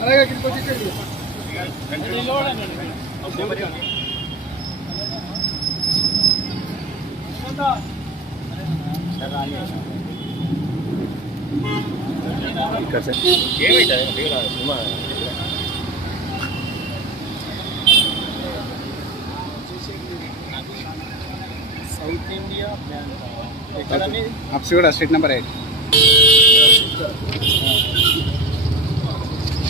అలాగే ఇక్కడికి వచ్చి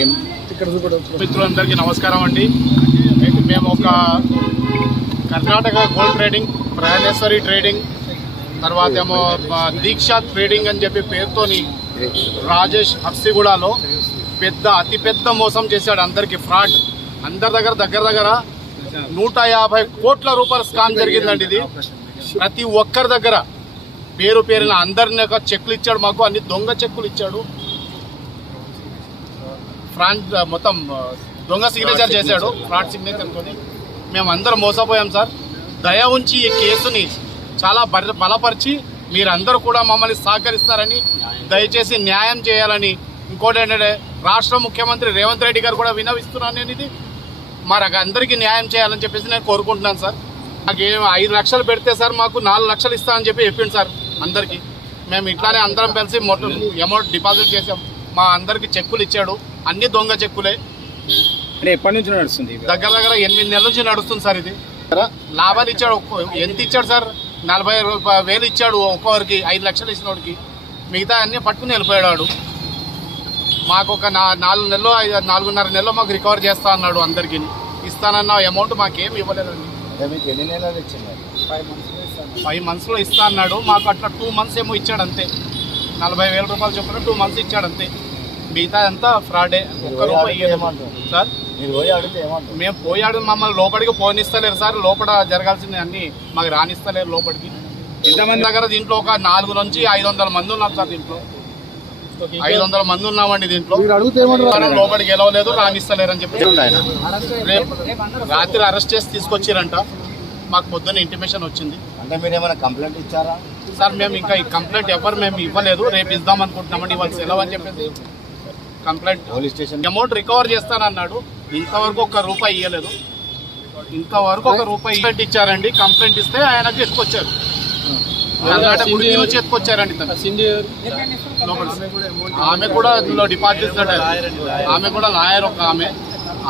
ఏం ఇక్కడ చూపడం మిత్రులందరికీ నమస్కారం అండి. అయితే మేము ఒక కర్ణాటక గోల్డ్ ట్రేడింగ్ ప్రయాణేశ్వరి ట్రేడింగ్ తర్వాత ఏమో దీక్ష ట్రేడింగ్ అని చెప్పి పేరుతోని రాజేష్ హర్సిగూడలో పెద్ద అతి పెద్ద మోసం చేశాడు అందరికి. ఫ్రాడ్. అందరి దగ్గర దగ్గర దగ్గర నూట యాభై కోట్ల రూపాయల స్కామ్ జరిగిందండి ఇది. ప్రతి ఒక్కరి దగ్గర పేరు పేరున అందరిని ఒక చెక్కులు ఇచ్చాడు మాకు అన్ని దొంగ చెక్కులు ఇచ్చాడు. ఫ్రాన్స్ మొత్తం దొంగ సిగ్నేచర్ చేశాడు ఫ్రాడ్ సిగ్నేచర్ తోని. మేము అందరం మోసపోయాం సార్. దయ ఉంచి ఈ కేసుని చాలా బల- బలపరిచి మీరందరూ కూడా మమ్మల్ని సహకరిస్తారని దయచేసి న్యాయం చేయాలని. ఇంకోటి ఏంటంటే రాష్ట్ర ముఖ్యమంత్రి రేవంత్ రెడ్డి గారు కూడా వినవిస్తున్నాను నేను ఇది. మరి అందరికీ న్యాయం చేయాలని చెప్పేసి నేను కోరుకుంటున్నాను సార్. నాకు ఏం ఐదు లక్షలు పెడితే సార్ మాకు నాలుగు లక్షలు ఇస్తామని చెప్పి చెప్పిండు సార్ అందరికీ. మేము ఇట్లానే అందరం కలిసి మొత్తం అమౌంట్ డిపాజిట్ చేసాం. మా అందరికి చెక్కులు ఇచ్చాడు. అన్ని దొంగ చెక్కులే. ఎప్పటి నుంచి నడుస్తుంది? దగ్గర దగ్గర ఎనిమిది నెలల నుంచి నడుస్తుంది సార్ ఇది. లాభాలు ఇచ్చాడు. ఎంత ఇచ్చాడు సార్? నలభై వేలు ఇచ్చాడు ఒక్కొక్కరికి. ఐదు లక్షలు ఇచ్చినోడికి. మిగతా అన్ని పట్టుకుని వెళ్ళిపోయాడు. మాకు ఒక నాలుగు నెలలు ఐదు నాలుగున్నర నెలలు మాకు రికవర్ చేస్తా అన్నాడు అందరికి. ఇస్తానన్న అమౌంట్ మాకేం ఇవ్వలేదండి. ఎన్ని నెలలు ఇచ్చింది ఫైవ్ మంత్స్లో ఇస్తా అన్నాడు. మాకు అట్లా టూ మంత్స్ ఏమో ఇచ్చాడు అంతే నలభై వేల రూపాయలు చొప్పున టూ మంత్స్ ఇచ్చాడు అంతే మిగతా అంతా ఫ్రాడే ఒక్క రూపాయి. సార్? మేము పోయాడు మమ్మల్ని లోపలికి పోనిస్తలేరు సార్. లోపల జరగాల్సింది అన్ని మాకు రానిస్తలేరు లోపలికి. ఎంతమంది? దగ్గర దీంట్లో ఒక నాలుగు నుంచి ఐదు వందల మంది ఉన్నాం సార్ దీంట్లో. ఐదు వందల మంది ఉన్నామండి దీంట్లో. మీరు అడిగితే ఏమంటారు? మనం లోపలికి గెలవలేదు రానిస్తలేరు అని చెప్పి రేపు రాత్రి అరెస్ట్ చేసి తీసుకొచ్చిరంట. మాకు పొద్దున్న ఇంటిమేషన్ వచ్చింది. అంటే మీరు ఏమైనా కంప్లైంట్ ఇచ్చారా? సార్ మేము ఇంకా ఈ కంప్లైంట్ ఎవరు మేము ఇవ్వలేదు. రేపు ఇద్దాం అనుకుంటున్నామండి ఇవాళ సెలవు అని చెప్పేసి. Complaint police station amount recover చేస్తానన్నాడు. ఇంతవరకు ఒక్క రూపాయి ఇవ్వలేదు ఇంతవరకు ఒక రూపాయి ఇచ్చారండి. కంప్లైంట్ ఇస్తే ఆయనకి ఎత్తుకొచ్చారు కర్ణాటక గుడి నుంచి ఎత్తుకొచ్చారండి తను. లోపల. ఆమె కూడా దీంట్లో డిపాజిట్ ఆమె కూడా లాయర్ ఒక ఆమె.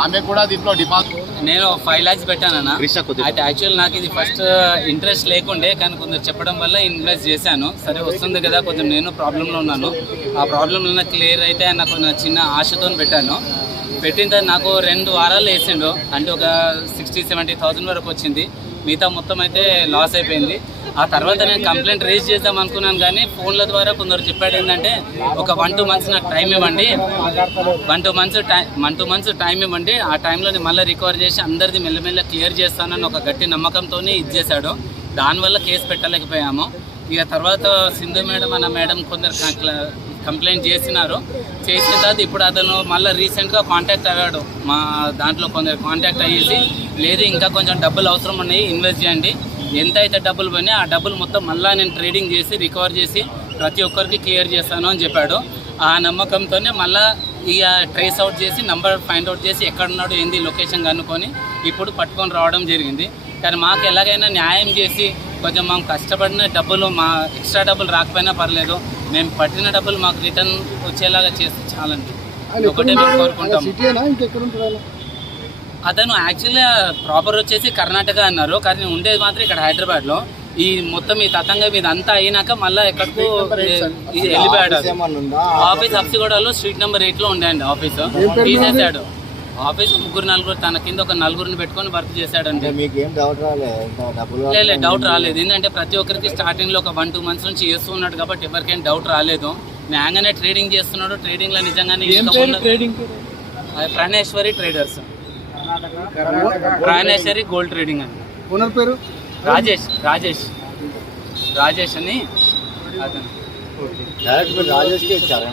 ఆమె కూడా దీంట్లో డిపాజిట్ నేను ఫైవ్ ల్యాక్స్ పెట్టానన్న అయితే యాక్చువల్ నాకు ఇది ఫస్ట్ ఇంట్రెస్ట్ లేకుండే కానీ కొంచెం చెప్పడం వల్ల ఇన్వెస్ట్ చేశాను. సరే వస్తుంది కదా కొంచెం నేను ప్రాబ్లంలో ఉన్నాను. ఆ ప్రాబ్లంలో నాకు క్లియర్ అయితే నాకు కొంచెం చిన్న ఆశతో పెట్టాను. పెట్టిన తర్వాత నాకు రెండు వారాలు వేసిండు. అంటే ఒక సిక్స్టీ సెవెంటీ థౌసండ్ వరకు వచ్చింది. మిగతా మొత్తం అయితే లాస్ అయిపోయింది. ఆ తర్వాత నేను కంప్లైంట్ రేజ్ చేద్దాం అనుకున్నాను కానీ ఫోన్ల ద్వారా కొందరు చెప్పాడు ఏంటంటే ఒక వన్ టూ మంత్స్ నాకు టైం ఇవ్వండి. One two months time one two months time ఇవ్వండి. ఆ టైంలో నేను మళ్ళీ రికవర్ చేసి అందరిది మెల్లమెల్ల క్లియర్ చేస్తానని ఒక గట్టి నమ్మకంతో ఇది చేశాడు. దానివల్ల కేసు పెట్టలేకపోయాము. ఇక తర్వాత సింధు మేడం అన్న మేడం కొందరు కంప్లైంట్ చేసినారు. చేసిన తర్వాత ఇప్పుడు అతను మళ్ళీ రీసెంట్గా కాంటాక్ట్ అయ్యాడు. మా దాంట్లో కొందరు కాంటాక్ట్ అయ్యేసి లేదు ఇంకా కొంచెం డబ్బులు అవసరం ఉన్నాయి ఇన్వెస్ట్ చేయండి. ఎంత అయితే డబ్బులు పోయినాయి ఆ డబ్బులు మొత్తం మళ్ళీ నేను ట్రేడింగ్ చేసి రికవర్ చేసి ప్రతి ఒక్కరికి క్లియర్ చేస్తాను అని చెప్పాడు. ఆ నమ్మకంతోనే మళ్ళీ ఇక ట్రేస్ అవుట్ చేసి నంబర్ ఫైండ్ అవుట్ చేసి ఎక్కడున్నాడు ఏంది లొకేషన్ కనుక్కొని ఇప్పుడు పట్టుకొని రావడం జరిగింది. కానీ మాకు ఎలాగైనా న్యాయం చేసి కొంచెం మేము కష్టపడిన డబ్బులు మా ఎక్స్ట్రా డబ్బులు రాకపోయినా పర్లేదు. మేము పట్టిన డబ్బులు మాకు రిటర్న్ వచ్చేలాగా చేస్తే చాలండి. ఒకటే మేము ఉంటాడు? అతను యాక్చువల్గా ప్రాపర్ వచ్చేసి కర్ణాటక అన్నారు. కానీ ఉండేది మాత్రం ఇక్కడ హైదరాబాద్లో. ఈ మొత్తం ఈ తతంగం ఇది అంతా అయినాక మళ్ళీ ఎక్కడికో ఇది వెళ్ళిపోయాడు ఆఫీస్ హబ్సిగూడలో స్ట్రీట్ నెంబర్ ఎయిట్లో ఉండేయండి ఆఫీస్. తీసేసాడు ఆఫీస్ ముగ్గురు నలుగురు తన కింద ఒక నలుగురిని పెట్టుకొని వర్క్ చేశాడండి. అంటే మీకు ఏం డౌట్ రాలే? ఇంత డబ్బులు లేదు లేదు, డౌట్ రాలేదు. ఏంటంటే ప్రతి ఒక్కరికి స్టార్టింగ్లో ఒక వన్ టూ మంత్స్ నుంచి చేస్తూ ఉన్నాడు కాబట్టి ఎవరికైనా డౌట్ రాలేదు. న్యాయంగానే ట్రేడింగ్ చేస్తున్నాడు. ట్రేడింగ్లో నిజంగానే Praneshwari traders Praneshwari gold trading అని ఓనర్ పేరు? రాజేష్ రాజేష్. రాజేష్ అని అతను. రాజేష్కి ఇచ్చారా.